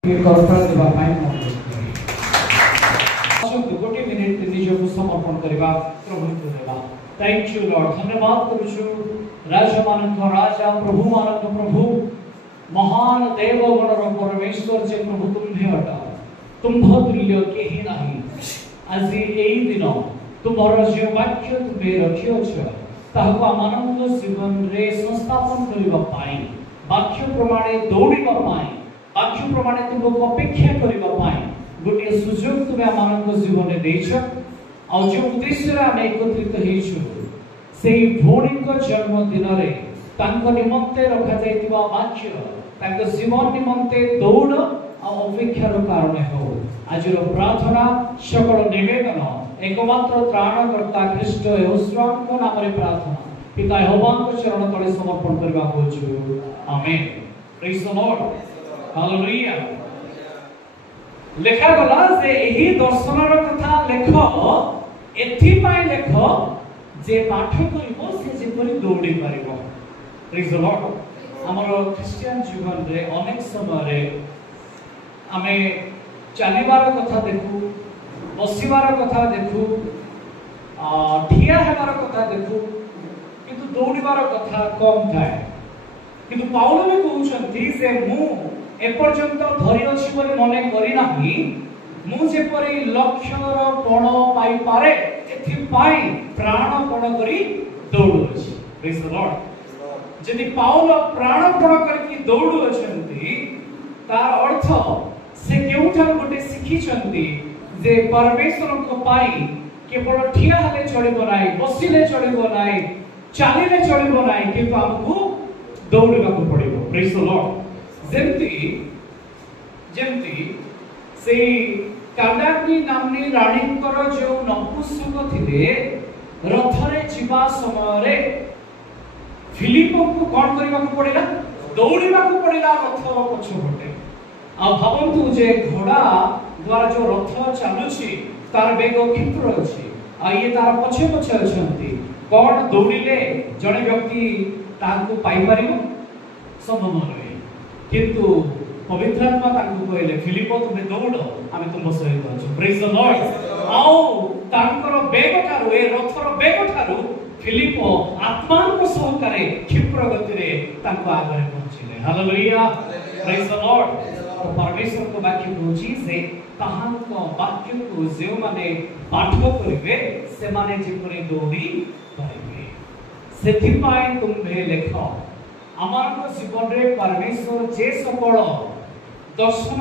गोटे मिनिट निजको समर्पण करबा प्रभु देवा। थैंक यू लॉर्ड, धन्यवाद करूछु राजा मानक राजा प्रभु मानक प्रभु महान देव गणर परमेश्वर जे प्रभु तुम्हे अटा तुम्भ तुल्य केही नाही। आज एई दिन तुमर जे वाक्य तुमे रखियो छ ताहाको आमानंद जीवन रे संस्थापन करिबा पाई, वाक्य प्रमाणे दौड़िबा पाई, वाक्य प्रमाणे तुमको अपेक्षा करिबा पाई गोटे सुजोग तुमे आमानंद जीवन रे देछ। आ जो उद्देश्य रे आमे एकत्रित हेछु सेही भौणी को जन्म दिन रे तांको निमंते रखा जायतिबा वाक्य तांको जीवन निमंते दौड़ आ अपेक्षार कारण हो। आज प्रार्थना सकल निवेदन एकमात्र त्राणकर्ता ख्रीष्ट यहोवाक नाम रे प्रार्थना पिता यहोवाक चरण तले समर्पण करबा होछु। Amen. Praise the Lord. Hallelujah. लेखा गला जे एही दर्शनर कथा लेख एथि पाई लेख जे पाठ करिवो से जेपरि दौड़ी पारिबो। Praise the Lord. हमर क्रिश्चियन जीवन रे अनेक समय रे आमे चलिबार कथा देखू, बसिबार कथा देखू, ठिया हेबार कथा देखू, किंतु दौड़िबार कथा कम थाए। किंतु पाउल भी कहउछंती जे मु एपर्यंत धरि अछि बोली मने करि नाही, मु जेपरि लक्ष्यर पण पाई पारे एथि पाई प्राण पण करी दौड़ु अछि। Praise the Lord. जदि पाउल प्राण पण करके दौड़ु अछंती तार अर्थ से केउठार गोटे शिखिछंती जे परमेश्वर को पाई केवल ठिया हेले चलिबो नाही, बसिले चलिबो नाही, चालिले चलिबो नाही, किंतु हमकु दौड़िबा को पड़िबो। Praise the Lord. जेमती से कांदाग्नि नामनी राणीकर जो नपुंसक थिले रथरे जीवा समय रे फिलिप को कोन करिबा को पड़िला, दौड़िबा को पड़िला रथ पछपटे। आ भावंतु जे घोड़ा द्वारा जो रथ चालुछि तार बेग क्षिप्र अछि, आ ये तार पछे पछे अछंती। कोन दौड़िले जणे व्यक्ति ताको पाई परिबो संभव नहे, किंतु पवित्र आत्मा ताको कहले फिलिप तुमे दौड़ आमे तुम सहित अछु। Praise the Lord. आओ तांकर बेग थारु ए रथर बेग थारु फिलिप आत्मांक सहकारे क्षिप्र गति रे ताको आगरे पहुंचिले। हालेलुया। Praise the Lord. तो परमेश्वर को वाक्य कहूची से ताहांक वाक्य को जे माने पाठ करिवे से माने जेपरि दौड़ी पाइबे। सेथि पाई तुम्हे लेख आमार जीवन रे परमेश्वर जे सकल दर्शन